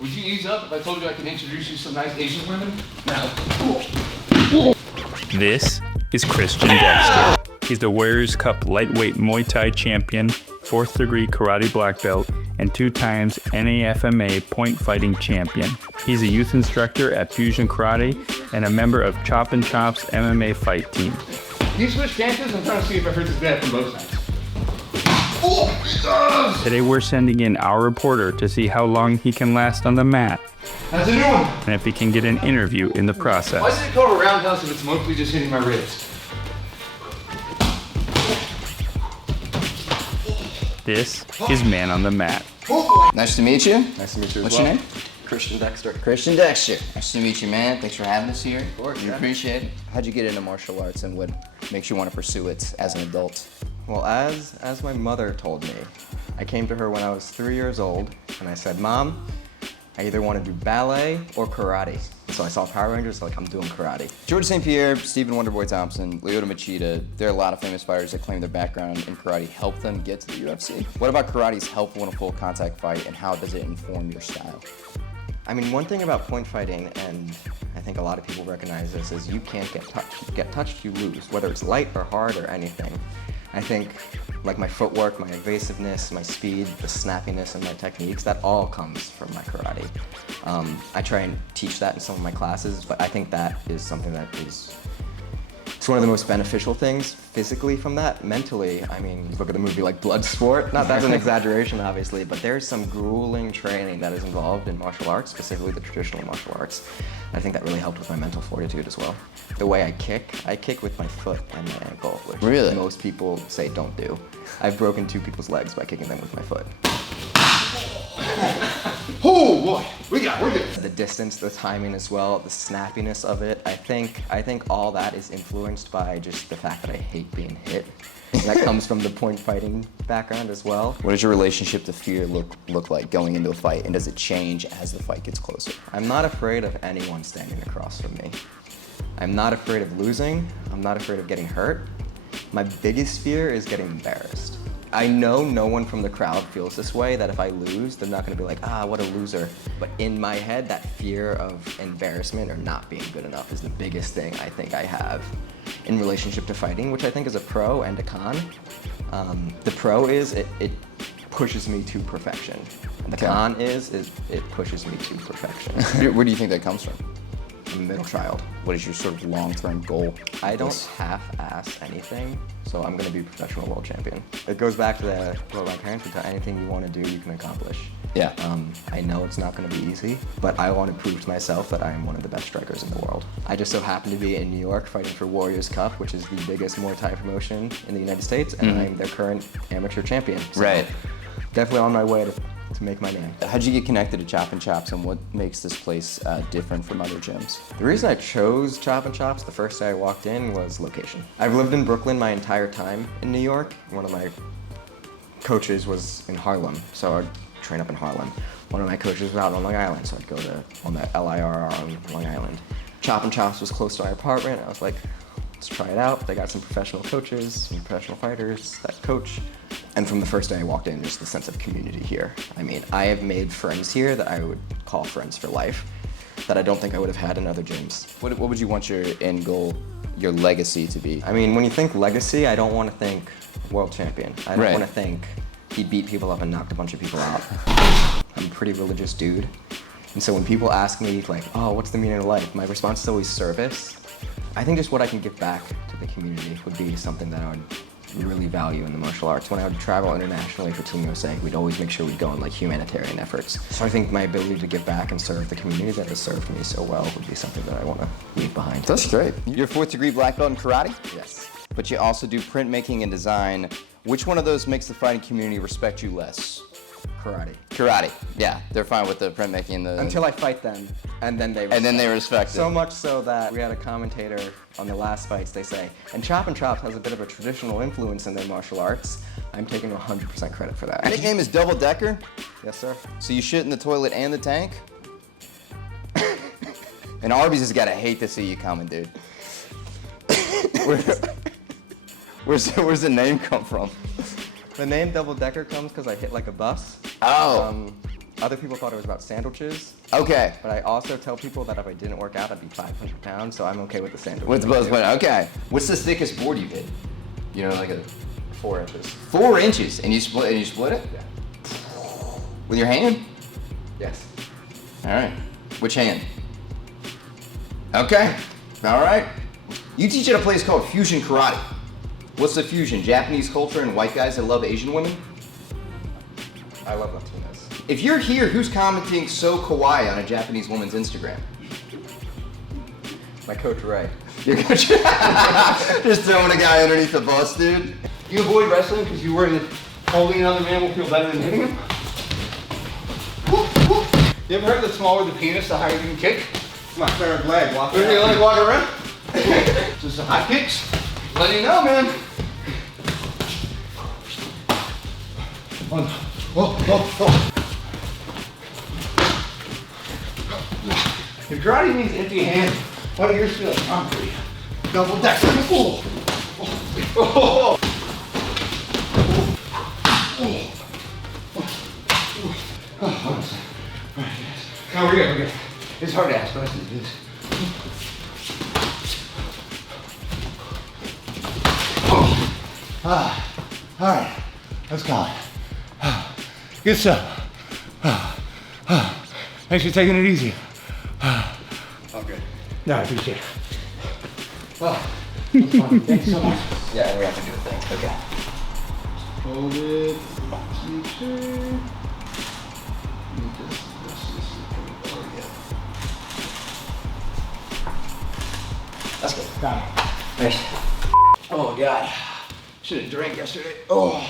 Would you ease up if I told you I could introduce you to some nice Asian women? No. This is Christian Dexter. He's the Warriors Cup lightweight Muay Thai champion, 4th degree karate black belt, and 2 times NAFMA point fighting champion. He's a youth instructor at Fusion Karate and a member of Chop and Chop's MMA fight team. Can you switch stances? I'm trying to see if I hurt this bad from both sides. Today we're sending in our reporter to see how long he can last on the mat. How's it doing? And if he can get an interview in the process. Why does it call a roundhouse if it's mostly just hitting my ribs? This is Man on the Mat. Nice to meet you. Nice to meet you as What's well. your name? Christian Dexter. Christian Dexter. Nice to meet you, man. Thanks for having us here. Of course, We yeah. appreciate it. How'd you get into martial arts and what makes you want to pursue it as an adult? Well, as my mother told me, I came to her when I was 3 years old, and I said, Mom, I either want to do ballet or karate. So I saw Power Rangers, like, I'm doing karate. George St. Pierre, Stephen Wonderboy Thompson, Lyoto Machida, there are a lot of famous fighters that claim their background in karate helped them get to the UFC. What about karate's helpful in a full contact fight, and how does it inform your style? I mean, one thing about point fighting, and I think a lot of people recognize this, is you can't get touched. Get touched, you lose, whether it's light or hard or anything. I think, like my footwork, my evasiveness, my speed, the snappiness in my techniques, that all comes from my karate. I try and teach that in some of my classes, but I think that is something that is, it's one of the most beneficial things physically from that. Mentally, I mean, look at the movie like Bloodsport. Not that's an exaggeration, obviously, but there's some grueling training that is involved in martial arts, specifically the traditional martial arts. I think that really helped with my mental fortitude as well. The way I kick with my foot and my ankle, which Really? most people say don't do. I've broken 2 people's legs by kicking them with my foot. Oh boy, we're good. The distance, the timing as well, the snappiness of it. I think all that is influenced by just the fact that I hate being hit. And that comes from the point fighting background as well. What does your relationship to fear look like going into a fight, and does it change as the fight gets closer? I'm not afraid of anyone standing across from me. I'm not afraid of losing. I'm not afraid of getting hurt. My biggest fear is getting embarrassed. I know no one from the crowd feels this way, that if I lose, they're not gonna be like, what a loser. But in my head, that fear of embarrassment or not being good enough is the biggest thing I think I have in relationship to fighting, which I think is a pro and a con. The pro is it pushes me to perfection. And the con is it pushes me to perfection. Where do you think that comes from? I'm a middle child. What is your sort of long-term goal? I don't half-ass anything, so I'm gonna be a professional world champion. It goes back to what my parents would tell, anything you wanna do, you can accomplish. Yeah. I know it's not gonna be easy, but I wanna prove to myself that I am one of the best strikers in the world. I just so happen to be in New York fighting for Warriors Cup, which is the biggest Muay Thai promotion in the United States, and I'm their current amateur champion. So Right. Definitely on my way to make my name. How'd you get connected to Chop and Chops, and what makes this place different from other gyms? The reason I chose Chop and Chops the first day I walked in was location. I've lived in Brooklyn my entire time in New York. One of my coaches was in Harlem, so I'd train up in Harlem. One of my coaches was out on Long Island, so I'd go on the LIRR on Long Island. Chop and Chops was close to my apartment. I was like, let's try it out. They got some professional coaches, some professional fighters that coach. And from the first day I walked in, just the sense of community here. I mean, I have made friends here that I would call friends for life that I don't think I would have had in other gyms. What would you want your end goal, your legacy to be? I mean, when you think legacy, I don't want to think world champion. I don't Right. want to think he beat people up and knocked a bunch of people out. I'm a pretty religious dude. And so when people ask me, like, what's the meaning of life? My response is always service. I think just what I can give back to the community would be something that I would really value in the martial arts. When I would travel internationally for Team USA, we'd always make sure we'd go on like humanitarian efforts. So I think my ability to give back and serve the community that has served me so well would be something that I want to leave behind. That's great. You're 4th degree black belt in karate, Yes. but you also do printmaking and design. Which one of those makes the fighting community respect you less? Karate. Karate. Yeah, they're fine with the printmaking and the... Until I fight them, and then they respect. respect it. So much so that we had a commentator on the last fights, they say, and Chop and Chops has a bit of a traditional influence in their martial arts. I'm taking 100% credit for that. Your nickname is Double Decker, Yes, sir. so so you shit in the toilet and the tank? And Arby's has gotta hate to see you coming, dude. Where's the name come from? The name Double Decker comes because I hit like a bus. Oh. Other people thought it was about sandwiches, Okay. but I also tell people that if I didn't work out, I'd be 500 pounds, so I'm okay with the sandwiches. With both, okay. What's the thickest board you've hit? You know, like a 4 inches. 4 inches, and you split it? Yeah. With your hand? Yes. All right. Which hand? Okay. All right. You teach at a place called Fusion Karate. What's the fusion? Japanese culture and white guys that love Asian women? I love Latinas. If you're here, who's commenting so kawaii on a Japanese woman's Instagram? My coach Ray. You're just throwing a guy underneath the bus, dude. You avoid wrestling because you worry that holding another man will feel better than hitting him? You ever heard the smaller the penis, the higher you can kick? It's my third leg. Walk You like walking around? Just some hot kicks. Let you know, man. One. Whoa. If karate means empty hand, what are yours feeling? Concrete. Double Dexter. Oh. No, we're good. It's hard to ask, but I think it is. All right, let's go. Good stuff. Thanks for taking it easy. Oh, good. No, I appreciate it. Oh, that's fun. Thanks so much. Yeah, we have to do the thing. Okay. Hold it. That's good. Got it. Thanks. Oh, God. Should have drank yesterday. Oh.